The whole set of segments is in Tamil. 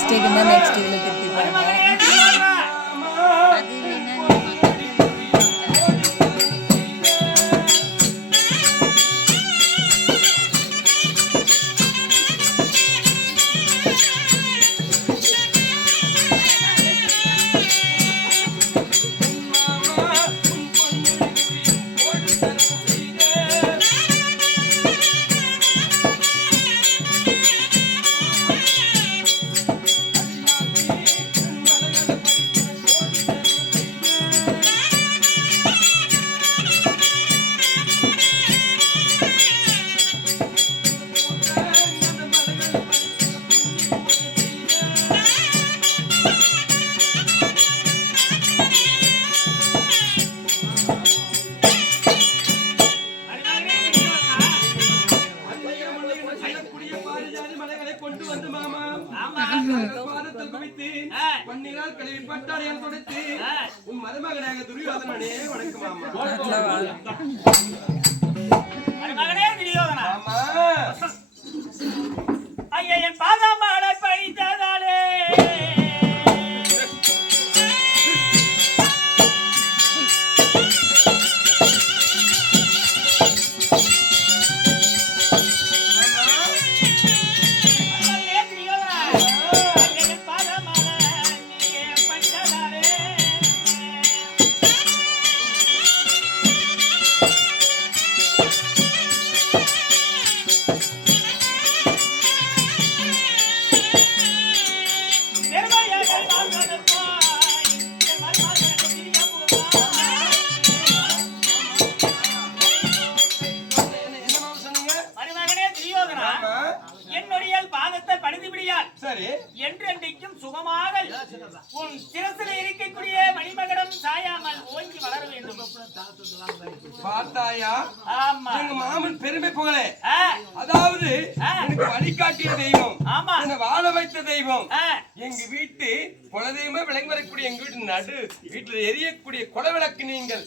மிஸ்டேக் இருந்தால் நெக்ஸ்ட் இதில் திருத்திப்பாங்க. அது இல்லைன்னா மருமகனாக துரியோதனனே வணக்கம் மாமா. மருமகனே துரியோதனா. ஆமா. ஐயா என் பாதாமலை பணித்ததாலே என்றென்றைக்கும் சுகமாக உன் சிரசில் இருக்கக்கூடிய மணிமகடம் சாயாமல் ஓங்கி வளர வேண்டும். பார்த்தாயா? ஆமா. எங்க மாமன் பெருமை புகழே. அதாவது எனக்கு வழிகாட்டிய தெய்வம், என்னை வாழ வைத்த தெய்வம், எங்க வீட்டு குலதெய்வமே விளங்கி வரக்கூடிய எங்க வீட்டு வீட்டுல எரியக்கூடிய குலவிளக்கு நீங்கள்.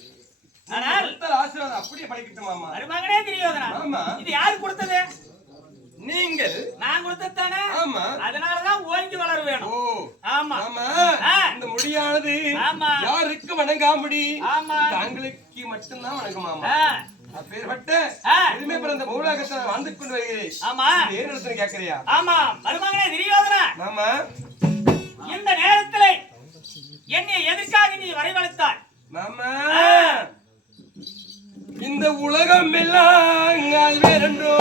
ஆனால் ஆசீர்வாதம் அப்படியே படிக்கட்டும் மாமா. மருமகனே துரியோதனா. ஆமா. இது யாரு கொடுத்தது? நீங்கள். நான் கொடுத்ததானே? ஆமா. அதனாலதான் ஓங்கி வளர வேணும். ஓ ஆமா. ஆமா. இந்த முடியானது ஆமா யாருக்கு வணங்காமுடி? ஆமா. தாங்களுக்கு மட்டும்தான் வணங்கும் மாமா. அப்பேற்பட்ட பெருமை பிறந்த பூலோகத்தை வாழ்ந்து கொண்டு வருகிறேன். ஆமா. ஏன் இடத்துல கேட்கறியா? ஆமா. மருமகனே துரியோதனா. ஆமா. இந்த நேரத்தில் என்னை எதற்காக நீ வரவழைத்தாய்? மாமா, இந்த உலகம் எல்லாம் வேறென்றோ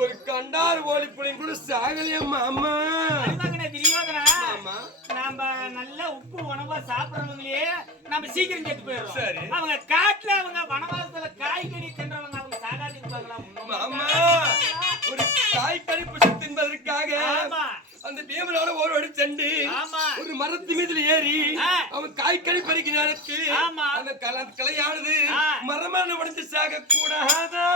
ஒரு கண்டார் ஓலி புள்ளைங்க கூட சாகலையம்மா அம்மா. துரியோதனா நாம நல்ல உப்பு உணவா சாப்பிடுறவங்களே நம்ம சீக்கிரம் செத்து போயிடுறோம். அவங்க காட்டுல அவங்க வனவாசத்துல காய்கறி தின்றவங்க அவங்க சாகாது இருப்பாங்களா? அம்மா ஒரு காய்கறி புஷ தின்பதற்காக அந்த பீமனோட ஓடி சென்று ஒரு மரத்து மீதுல ஏறி அவன் காய்கறி பறிக்க நேரத்தில் அந்த கலையானது மரமான உடைந்து சாக கூடாதா?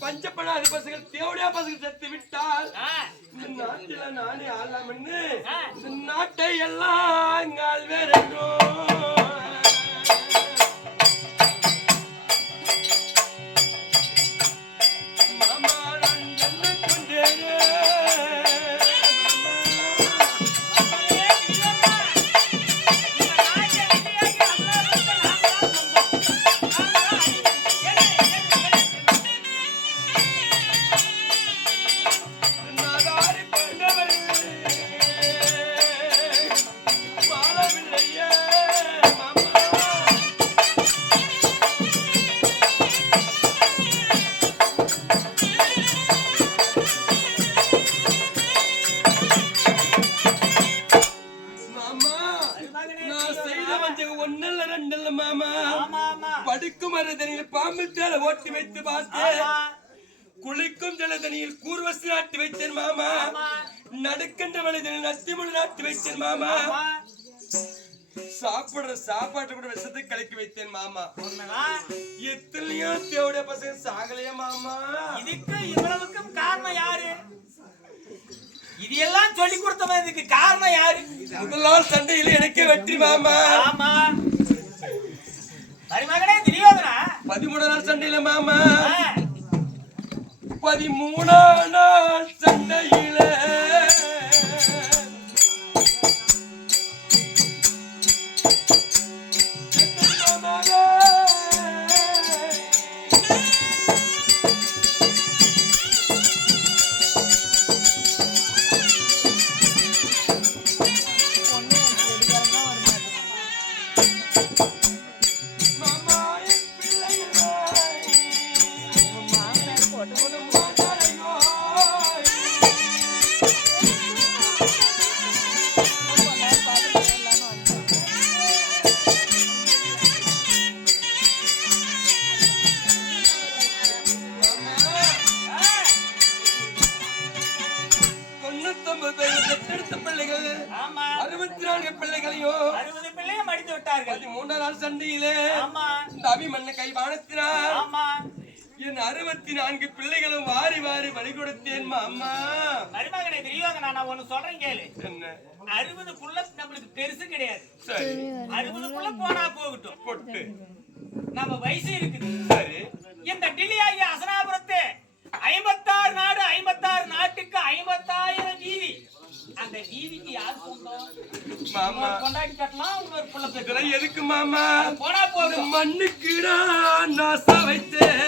பஞ்சப்பட அதிபர்கள் தேவடியா பசங்க செத்து விட்டால் இந்த நாட்டில நானே ஆளாம் என்று இந்த நாட்டை எல்லாம் வேறோ மாமா நான் என்ன கொண்டேனே ஓட்டி வைத்து பார்த்தேன். குளிக்கும் ஜலதனியில் கூர்வசி நாட்டி வைத்தேன் மாமா. நடுக்கின்ற மனிதனில் நத்திமுடி நாட்டி வைத்தேன் மாமா. சாப்பிடுற சாப்பாட்டு கூட விஷத்தை கலக்கி வைத்தேன் மாமா. எத்தனையோ தேவடைய பசங்க சாகலையா மாமா? இதுக்கு இவ்வளவுக்கும் காரணம் யாரு? இது எல்லாம் சொல்லி கொடுத்தவன் இதுக்கு காரணம் யாரு? முதல் நாள் சண்டையில் எனக்கே வெற்றி மாமா. ஆமா மருமகனே துரியோதனா 13 நாள் சண்டையில மாமா. 13 நாள் சண்டையில என் 64 பிள்ளைகளும் வாரி வாரி பலி கொடுத்தேன் மாமா. மருமகனே துரியோதனா நான் ஒன்னு சொல்றேன் கேளு. என்ன? 60 புள்ள நமக்கு பெருசு கிடையாது. சரி 60 புள்ள போனா போகட்டும். பொட்டு நம்ம வயசு இருக்குது. சரி இந்த டில்லி ஆகிய அசனாபுரத்து 56 நாடு 56 நாட்டுக்கு 50000 வீதி. அந்த வீதிக்கு யார் சொந்தம்? மாமா கொண்டாடி கட்டலாம். இன்னொரு புள்ள பெற்ற எதுக்கு மாமா? போனா போதும். மண்ணுக்குடா நாச வைத்தேன்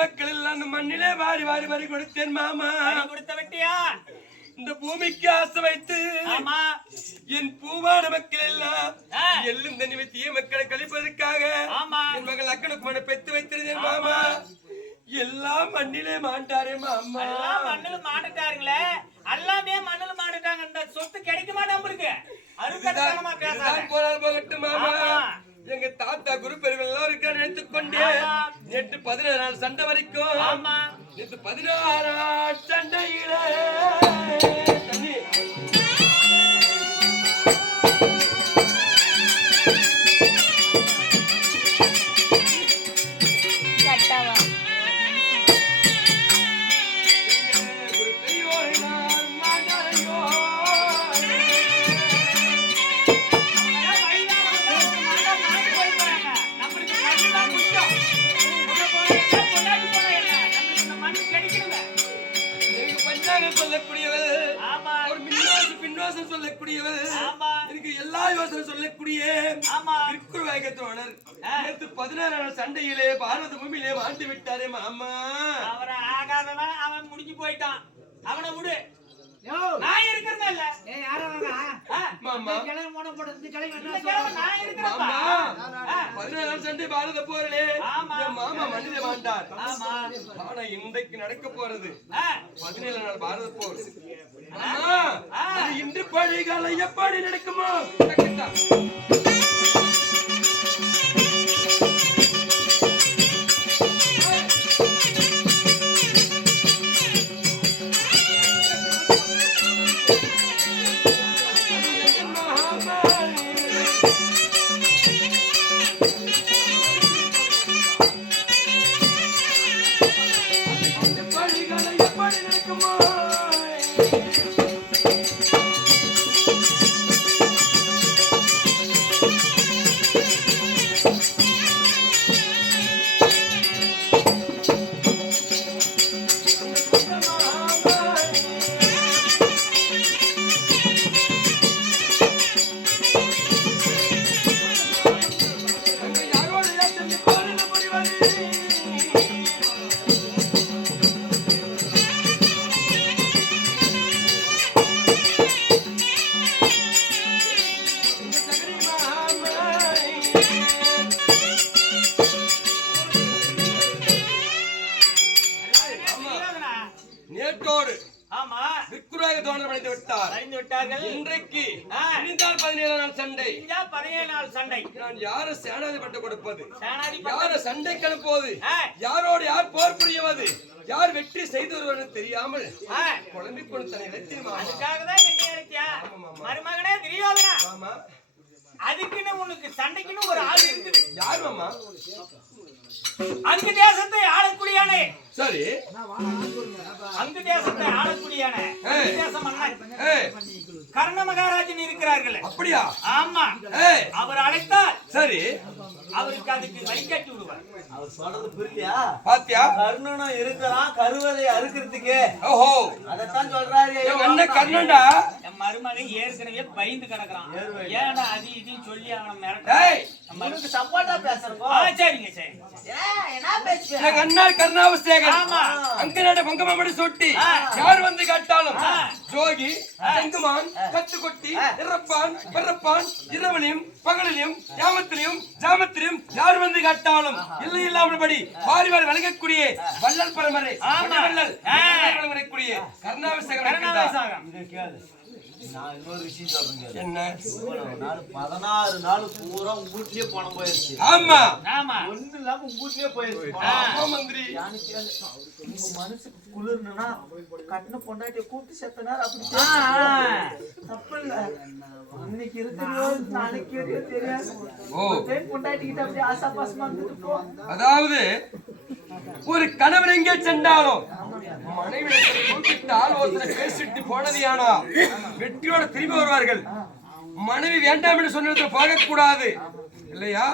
மக்கள் எல்லாம் அந்த மண்ணிலே வாரி வாரி வாரி கொடுத்தேன் மாமா. கொடுத்த வெட்டியா இந்த பூமிக்கு ஆசை வைத்து என் பூவான மக்கள் எல்லாம் எள்ளும் தண்ணி வைத்திய மக்களை கழிப்பதற்காக என் மகள் அக்கனுக்கு பெத்து வைத்திருந்தேன் மாமா. எல்லாம் மண்ணிலே மாண்டாரே மாமா. மண்ணில மாட்டுட்டாருங்களே, எல்லாமே மண்ணில மாட்டுட்டாங்க. இந்த சொத்து கிடைக்குமா நம்மளுக்கு? அருக்கத்தனமா பேசாத. போனால் போகட்டும் மாமா. எங்க தாத்தா குரு பெருகள் எல்லாம் இருக்க நினைத்துக்கொண்டே நேற்று 16 நாள் சண்டை வரைக்கும் நேற்று 16 நாள் சண்டையில தண்ணி சொல்லக்கூடியவர் எனக்கு எல்லா யோசனை சொல்லக்கூடிய விற்குருவாயகத்தோழர் நேற்று 16 நாள் சண்டையிலே பாரத பூமியிலே மாண்டு விட்டாரே மாமா. அவரை ஆகாதவன் அவன் முடிஞ்சு போயிட்டான். அவனை விடு, நான் இருக்கிறதா இல்ல. மாமா 16 நாள் சண்டை பாரத போரிலே மாமா மண்ணிலே மாண்டார். ஆனா இன்றைக்கு நடக்க போறது 17 நாள் பாரத போர். இன்று பழிகளை எப்படி நடக்குமோ இன்றைக்கு 17 நாள் சண்டை. 17 நாள் சண்டை. நான் யார சேனாதிபதி கொடுப்பது, யார சண்டை கலப்போது, யாரோடு யார் போர் புரியுவது, யார் வெற்றி செய்து வருவது தெரியாமல் குழம்பிக் கொண்டு தன்னை இழைத்தேன். அதுக்காக தான் என்ன இழைத்தியா மருமகனே துரியோதனா? ஆமா. அதுக்குன்னு உனக்கு சண்டைக்குன்னு ஒரு ஆள் இருக்குது. யார் மாமா? அங்கு தேசத்தை ஆளக்கூடியானே. சரி, அங்கு தேசத்தை ஆளக்கூடியானே தேச மன்னன் கர்ண மகாராஜன் இருக்கிறார்கள். அப்படியா? ஆமா. அவர் அழைத்தால் சரி அவருக்கு அதுக்கு வழிகாட்டி விடுவார். அவர் சொல்றது புரியலையா? பாத்தியா? கர்ணனும் இருக்கிறான் கருவறை அறுக்கிறதுக்கு. ஓஹோ, அதத்தான் சொல்றாரு. என்ன கர்ணன்டா? என் மருமகன் ஏற்கனவே பயந்து கிடக்குறான். ஏன்னா அது இதையும் சொல்லி அவனை மிரட்ட. மனுக்கு சப்போர்ட்டா பேசுறப்போ சரிங்க சரி. என்ன பேசுற? கண்ணால் கர்ணாவசேகர் அங்கனட பங்கமடி சொட்டி யார் வந்து கேட்டாலும் ஜோகி செங்குமான் கத்து கொட்டி இறப்பான் பிறப்பான் இரவனையும் பகலிலும் யாமத்திலையும் ஜாமத்திலையும் யார் வந்து கேட்டாலும் இல்லை இல்லாமல்படி வாரி வாரி வழங்கக்கூடிய வள்ளல் பரம்பரை வள்ளல் வழங்கக்கூடிய கர்ணாவசேகர். நான் இன்னொரு விஷயம் சொல்றேன். என்ன? 16 நாள் பூரா வீட்லயே பணம் போயிருச்சு. ஆமா ஆமா. ஒண்ணு இல்லாம வீட்லயே போயிருச்சு. மந்திரி உங்க மனசுக்கு குளிர்னா கட்டின பொண்டாட்டிய கூப்பிட்டு செத்தனார். அப்படி தப்பு இல்ல. இன்னைக்கு இருக்கிறது நாளைக்கு தெரியாது. பொண்டாட்டிக்கிட்ட அப்படியே ஆசாபாசமா இருந்துட்டு போ. அதாவது ஒரு கணவன் எங்கே சென்றாலும் மனைவி ஆலோசனை பேசிட்டு போனதியானா வெற்றியோட திரும்பி வருவார்கள். மனைவி வேண்டாம் என்று சொன்ன போக கூடாது இல்லையா?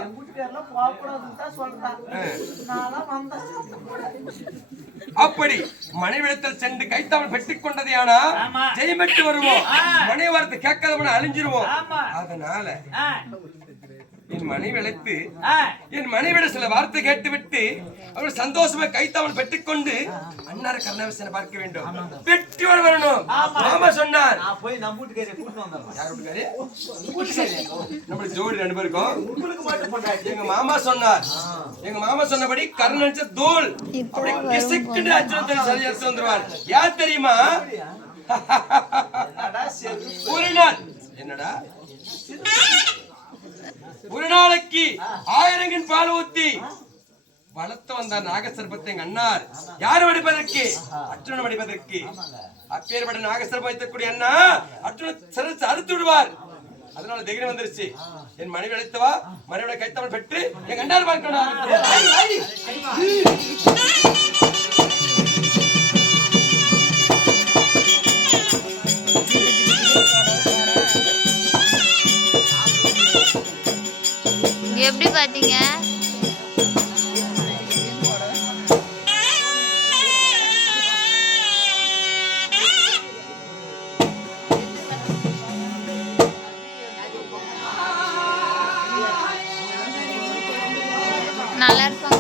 அப்படி மனைவிடத்தில் சென்று கைத்தாமல் பெற்றுக் கொண்டதையானா ஜெயமெட்டு வருவோம். மனைவி வார்த்தை கேட்காதவன அழிஞ்சிருவோம். அதனால என் மனைவி அழைத்து என் மனைவிட சில வார்த்தை கேட்டுவிட்டு அவள் சந்தோஷமா கைத்தவள் பெற்றுக்கொண்டு அன்னார கருணாவிசனை பார்க்க வேண்டும். வெற்றியோடு வரணும். மாமா சொன்னார். நான் போய் நம்ம வீட்டுக்காரரை கூட்டிட்டு வந்துடுறேன். யார் வீட்டுக்காரே? நம்ம ஜோடி ரெண்டு பேருக்கும் உங்களுக்கு மட்டும் பண்றாங்க. எங்க மாமா சொன்னார். எங்க மாமா சொன்னபடி கருணாச்ச தோல் அப்படி கிசுக்குன்னு அர்ஜுனன் சரியா வந்துருவார். யார் தெரியுமா? ஒரு நாள் என்னடா ஒரு நாளைக்கு 1000 பால் ஊத்தி வளர்த்து வந்தார் நாகசர்பத்தை எங்க அண்ணார். யாரு வடிப்பதற்கு? அர்ஜுனன் வடிப்பதற்கு. அப்பேற்பட்ட நாகசர்பம் வைத்தக்கூடிய அண்ணா அர்ஜுனன் சிறச்சு அறுத்து விடுவார். அதனால தைரியம் வந்துருச்சு. என் மனைவி அழைத்தவா மனைவியோட கைத்தவள் பெற்று எங்க அண்ணார் பார்க்கணும். எப்படி பாத்தீங்க? நல்லா இருப்பாங்க.